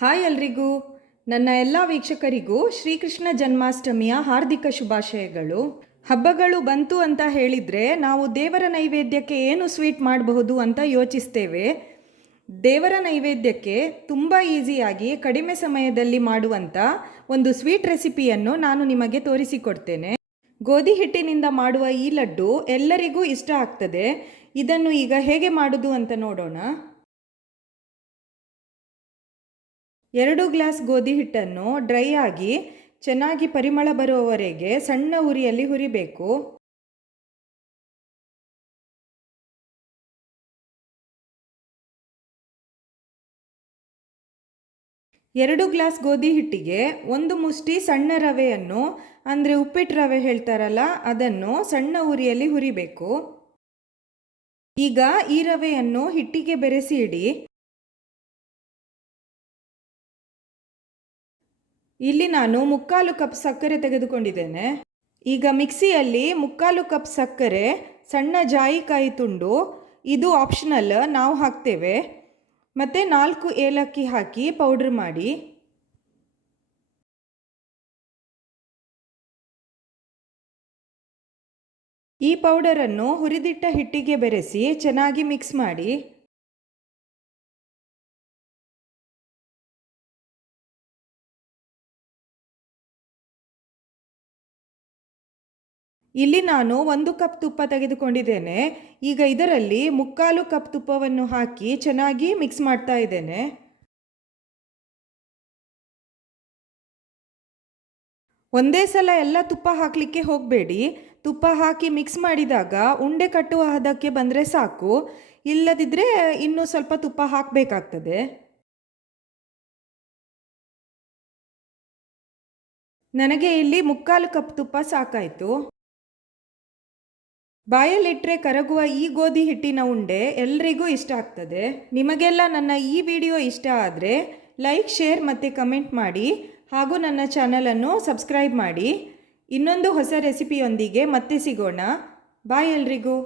Hi ಎಲ್ರಿಗೂ. ನನ್ನ ಎಲ್ಲ ವೀಕ್ಷಕರಿಗೂ ಶ್ರೀಕೃಷ್ಣ ಜನ್ಮಾಷ್ಟಮಿಯ ಹಾರ್ದಿಕ ಶುಭಾಶಯಗಳು. ಹಬ್ಬಗಳು ಬಂತು ಅಂತ ಹೇಳಿದರೆ ನಾವು ದೇವರ ನೈವೇದ್ಯಕ್ಕೆ ಏನು ಸ್ವೀಟ್ ಮಾಡಬಹುದು ಅಂತ ಯೋಚಿಸ್ತೇವೆ. ದೇವರ ನೈವೇದ್ಯಕ್ಕೆ ತುಂಬ ಈಸಿಯಾಗಿ, ಕಡಿಮೆ ಸಮಯದಲ್ಲಿ ಮಾಡುವಂಥ ಒಂದು ಸ್ವೀಟ್ ರೆಸಿಪಿಯನ್ನು ನಾನು ನಿಮಗೆ ತೋರಿಸಿಕೊಡ್ತೇನೆ. ಗೋಧಿ ಹಿಟ್ಟಿನಿಂದ ಮಾಡುವ ಈ ಲಡ್ಡು ಎಲ್ಲರಿಗೂ ಇಷ್ಟ ಆಗ್ತದೆ. ಇದನ್ನು ಈಗ ಹೇಗೆ ಮಾಡೋದು ಅಂತ ನೋಡೋಣ. ಎರಡು ಗ್ಲಾಸ್ ಗೋಧಿ ಹಿಟ್ಟನ್ನು ಡ್ರೈ ಆಗಿ ಚೆನ್ನಾಗಿ ಪರಿಮಳ ಬರುವವರೆಗೆ ಸಣ್ಣ ಉರಿಯಲ್ಲಿ ಹುರಿಬೇಕು. ಎರಡು ಗ್ಲಾಸ್ ಗೋಧಿ ಹಿಟ್ಟಿಗೆ ಒಂದು ಮುಷ್ಟಿ ಸಣ್ಣ ರವೆಯನ್ನು, ಅಂದರೆ ಉಪ್ಪಿಟ್ಟು ರವೆ ಹೇಳ್ತಾರಲ್ಲ, ಅದನ್ನು ಸಣ್ಣ ಉರಿಯಲ್ಲಿ ಹುರಿಬೇಕು. ಈಗ ಈ ರವೆಯನ್ನು ಹಿಟ್ಟಿಗೆ ಬೆರೆಸಿ ಇಡಿ ಇಲ್ಲಿ ನಾನು ಮುಕ್ಕಾಲು ಕಪ್ ಸಕ್ಕರೆ ತೆಗೆದುಕೊಂಡಿದ್ದೇನೆ. ಈಗ ಮಿಕ್ಸಿಯಲ್ಲಿ ಮುಕ್ಕಾಲು ಕಪ್ ಸಕ್ಕರೆ, ಸಣ್ಣ ಜಾಯಿಕಾಯಿ ತುಂಡು, ಇದು ಆಪ್ಷನಲ್ ನಾವು ಹಾಕ್ತೇವೆ. ಮತ್ತು ನಾಲ್ಕು ಏಲಕ್ಕಿ ಹಾಕಿ ಪೌಡ್ರ್ ಮಾಡಿ. ಈ ಪೌಡರನ್ನು ಹುರಿದಿಟ್ಟ ಹಿಟ್ಟಿಗೆ ಬೆರೆಸಿ ಚೆನ್ನಾಗಿ ಮಿಕ್ಸ್ ಮಾಡಿ. ಇಲ್ಲಿ ನಾನು ಒಂದು ಕಪ್ ತುಪ್ಪ ತೆಗೆದುಕೊಂಡಿದ್ದೇನೆ. ಈಗ ಇದರಲ್ಲಿ ಮುಕ್ಕಾಲು ಕಪ್ ತುಪ್ಪವನ್ನು ಹಾಕಿ ಚೆನ್ನಾಗಿ ಮಿಕ್ಸ್ ಮಾಡ್ತಾ ಇದ್ದೇನೆ. ಒಂದೇ ಸಲ ಎಲ್ಲ ತುಪ್ಪ ಹಾಕಲಿಕ್ಕೆ ಹೋಗಬೇಡಿ. ತುಪ್ಪ ಹಾಕಿ ಮಿಕ್ಸ್ ಮಾಡಿದಾಗ ಉಂಡೆ ಕಟ್ಟುವ ಹದಕ್ಕೆ ಬಂದರೆ ಸಾಕು. ಇಲ್ಲದಿದ್ದರೆ ಇನ್ನೂ ಸ್ವಲ್ಪ ತುಪ್ಪ ಹಾಕಬೇಕಾಗ್ತದೆ. ನನಗೆ ಇಲ್ಲಿ ಮುಕ್ಕಾಲು ಕಪ್ ತುಪ್ಪ ಸಾಕಾಯಿತು. ಬಾಯಲ್ಲಿಟ್ಟರೆ ಕರಗುವ ಈ ಗೋಧಿ ಹಿಟ್ಟಿನ ಉಂಡೆ ಎಲ್ರಿಗೂ ಇಷ್ಟ ಆಗ್ತದೆ. ನಿಮಗೆಲ್ಲ ನನ್ನ ಈ ವಿಡಿಯೋ ಇಷ್ಟ ಆದರೆ ಲೈಕ್, ಶೇರ್ ಮತ್ತು ಕಮೆಂಟ್ ಮಾಡಿ ಹಾಗೂ ನನ್ನ ಚಾನಲನ್ನು ಸಬ್ಸ್ಕ್ರೈಬ್ ಮಾಡಿ. ಇನ್ನೊಂದು ಹೊಸ ರೆಸಿಪಿಯೊಂದಿಗೆ ಮತ್ತೆ ಸಿಗೋಣ. ಬಾಯ್ ಎಲ್ರಿಗೂ.